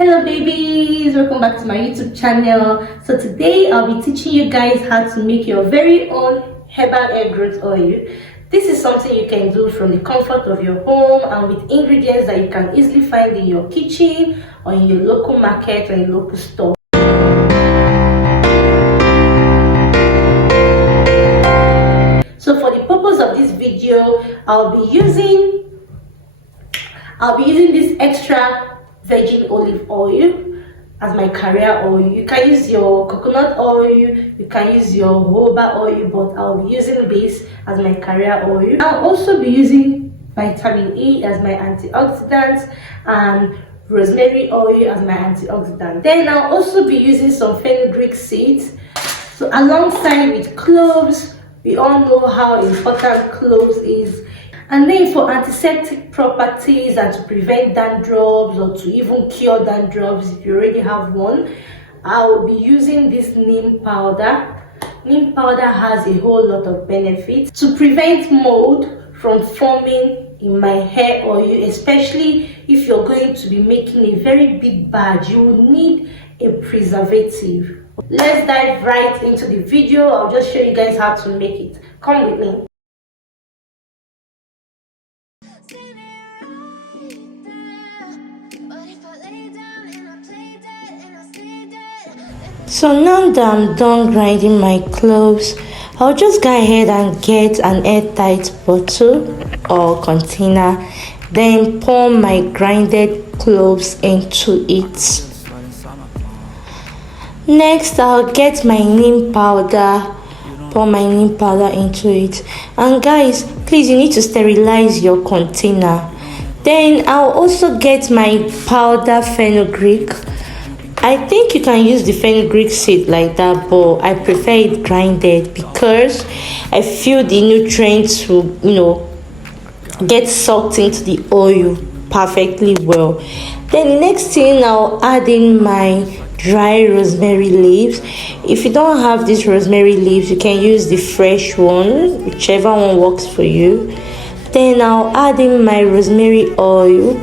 Hello babies, welcome back to my YouTube channel. So today I'll be teaching you guys how to make your very own herbal hair growth oil. This is something you can do from the comfort of your home and with ingredients that you can easily find in your kitchen or in your local market or in local store. So for the purpose of this video, I'll be using this extra virgin olive oil as my carrier oil. You can use your coconut oil, you can use your jojoba oil, but I'll be using this as my carrier oil. I'll also be using vitamin E as my antioxidant and rosemary oil as my antioxidant. Then I'll also be using some fenugreek seeds. So alongside with cloves, we all know how important cloves is. And then for antiseptic properties and to prevent dandruffs or to even cure dandruffs if you already have one, I will be using this neem powder. Neem powder has a whole lot of benefits to prevent mold from forming in my hair oil, especially if you're going to be making a very big batch. You will need a preservative. Let's dive right into the video. I'll just show you guys how to make it. Come with me. So now that I'm done grinding my cloves, I'll just go ahead and get an airtight bottle or container, then pour my grinded cloves into it. Next, I'll get my neem powder, pour my neem powder into it. And guys, please, you need to sterilize your container. Then I'll also get my powder fenugreek. I think you can use the fenugreek seed like that, but I prefer it grinded because I feel the nutrients will, get sucked into the oil perfectly well. Then next thing, I'll add in my dry rosemary leaves. If you don't have these rosemary leaves, you can use the fresh one, whichever one works for you. Then I'll add in my rosemary oil.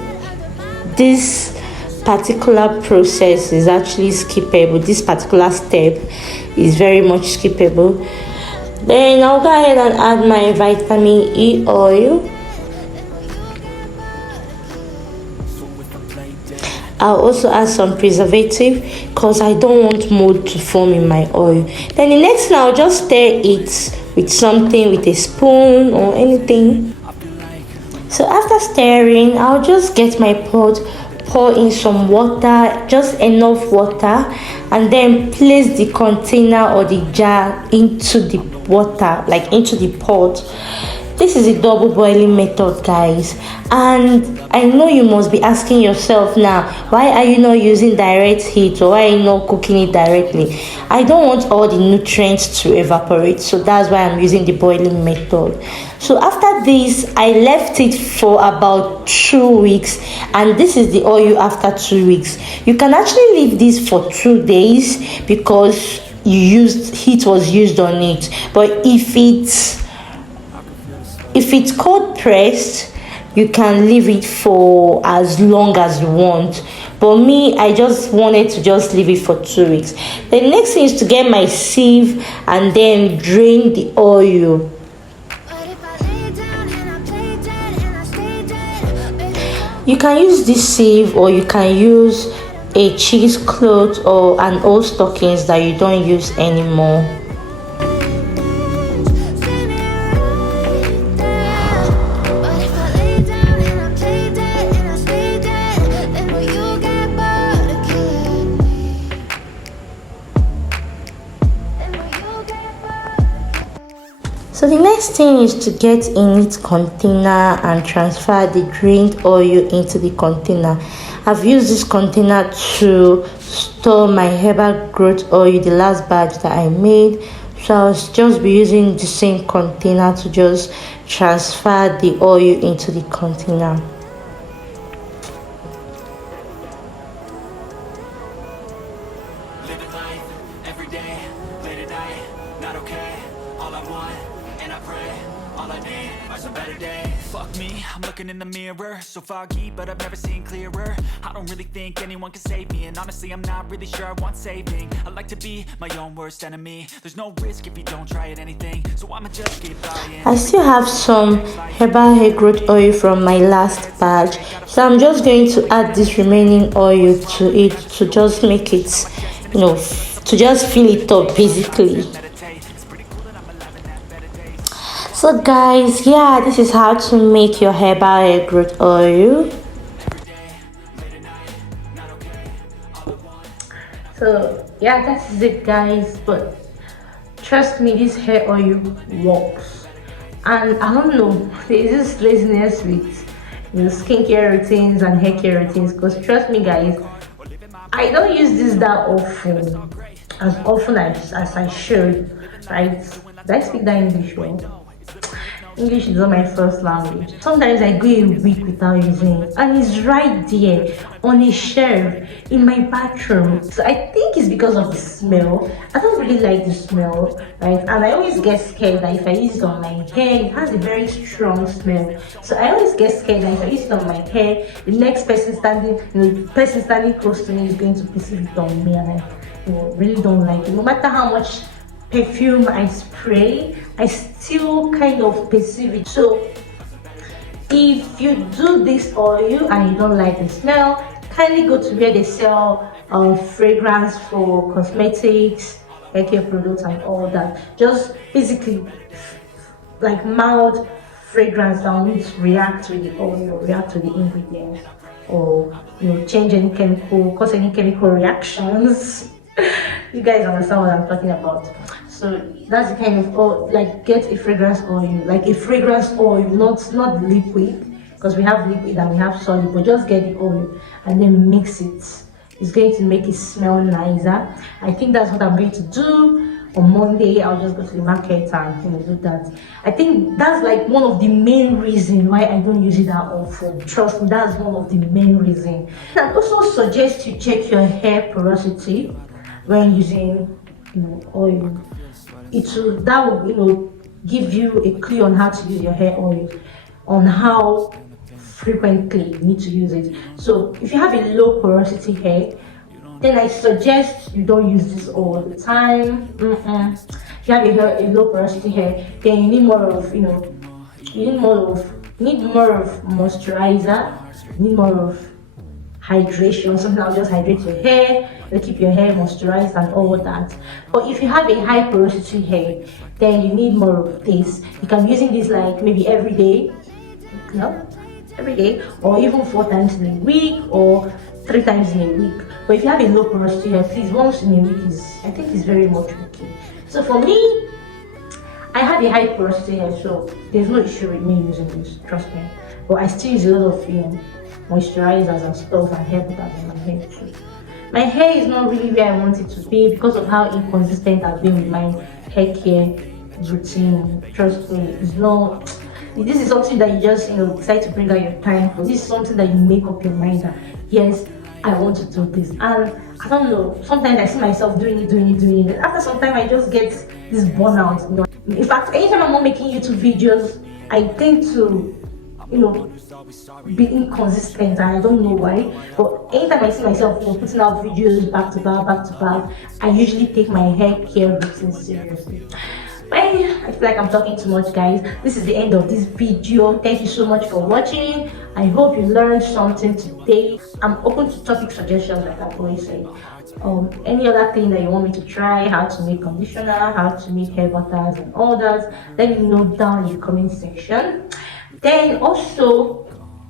This particular process is actually skippable. This particular step is very much skippable. Then I'll go ahead and add my vitamin E oil. I'll also add some preservative because I don't want mold to form in my oil. Then the next thing, I'll just stir it with something, with a spoon or anything. So after stirring, I'll just get my pot, pour in some water, just enough water, and then place the container or the jar into the water, like into the pot. This is a double boiling method, guys, and I know you must be asking yourself now, why are you not using direct heat, or why are you not cooking it directly? I don't want all the nutrients to evaporate, so that's why I'm using the boiling method. So after this, I left it for about 2 weeks, and this is the oil after 2 weeks. You can actually leave this for 2 days because heat was used on it, but if it's cold pressed, you can leave it for as long as you want. But me, I just wanted to just leave it for 2 weeks. The next thing is to get my sieve and then drain the oil. You can use this sieve, or you can use a cheesecloth or an old stockings that you don't use anymore. So the next thing is to get in its container and transfer the drained oil into the container. I've used this container to store my herbal growth oil, the last batch that I made. So I'll just be using the same container to just transfer the oil into the container. All I need are some better days. Fuck me, I'm looking in the mirror, so foggy, but I've never seen clearer. I don't really think anyone can save me, and honestly I'm not really sure I want saving. I like to be my own worst enemy. There's no risk if you don't try at anything, so I'ma just keep buying. I still have some herbal hair growth oil from my last batch, so I'm just going to add this remaining oil to it to just make it, to just fill it up basically. So guys, yeah, this is how to make your herbal hair growth oil. So yeah, that's it guys, but trust me, this hair oil works. And I don't know, there's this laziness with skincare routines and hair care routines, because trust me guys, I don't use this that often, as I should, right? Did I speak that English well? English is not my first language. Sometimes I go a week without using it, and it's right there on a shelf in my bathroom. So I think it's because of the smell. I don't really like the smell, right? And I always get scared that if I use it on my hair, it has a very strong smell. So I always get scared that if I use it on my hair, the next person standing, the person standing close to me is going to perceive it on me, and I, really don't like it. No matter how much perfume I spray, I still kind of perceive it. So if you do this oil and you don't like the smell, kindly go to where they sell fragrance for cosmetics, hair care products and all that. Just basically like mild fragrance that won't react to the oil, react to the ingredients, or change any chemical, cause any chemical reactions. You guys understand what I'm talking about. So that's the kind of oil, like get a fragrance oil, like a fragrance oil, not liquid, because we have liquid and we have solid, but just get the oil and then mix it. It's going to make it smell nicer. I think that's what I'm going to do. On Monday, I'll just go to the market and do that. I think that's like one of the main reasons why I don't use it that often. Trust me, that's one of the main reasons. I also suggest you check your hair porosity when using oil. That will give you a clue on how to use your hair oil, on how frequently you need to use it. So if you have a low porosity hair, then I suggest you don't use this all the time. If you have a low porosity hair, then you need more of moisturizer, you need more of hydration, something that'll just hydrate your hair, will keep your hair moisturized and all that. But if you have a high porosity hair, then you need more of this. You can be using this like maybe every day, or even 4 times in a week or 3 times in a week. But if you have a low porosity hair, please, once in a week I think is very much okay. So for me, I have a high porosity hair, so there's no issue with me using this, trust me. But I still use a lot of moisturizers and stuff and hair butters in my hair too. My hair is not really where I want it to be because of how inconsistent I've been with my hair care routine. Trust me, it's not. This is something that you just decide to bring out your time for. This is something that you make up your mind that yes, I want to do this. And I don't know, sometimes I see myself doing it. After some time I just get this burnout. In fact, anytime I'm not making YouTube videos, I tend to be inconsistent, and I don't know why. But anytime I see myself putting out videos back to back, I usually take my hair care routine seriously. But I feel like I'm talking too much, guys. This is the end of this video. Thank you so much for watching. I hope you learned something today. I'm open to topic suggestions, like I've always said. Any other thing that you want me to try, how to make conditioner, how to make hair butters and all that, let me know down in the comment section. Then also,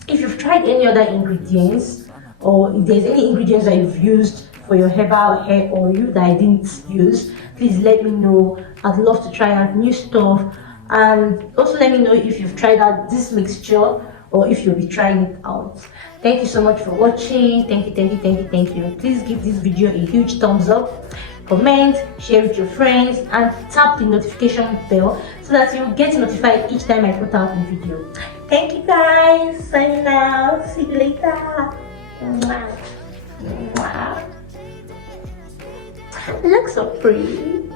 if you've tried any other ingredients, or if there's any ingredients that you've used for your herbal hair oil that I didn't use, please let me know. I'd love to try out new stuff. And also let me know if you've tried out this mixture or if you'll be trying it out. Thank you so much for watching. Thank you. Please give this video a huge thumbs up, comment, share with your friends, and tap the notification bell so that you'll get notified each time I put out a video. Thank you guys. Signing out. See you later. Mwah. Mwah. Look so pretty.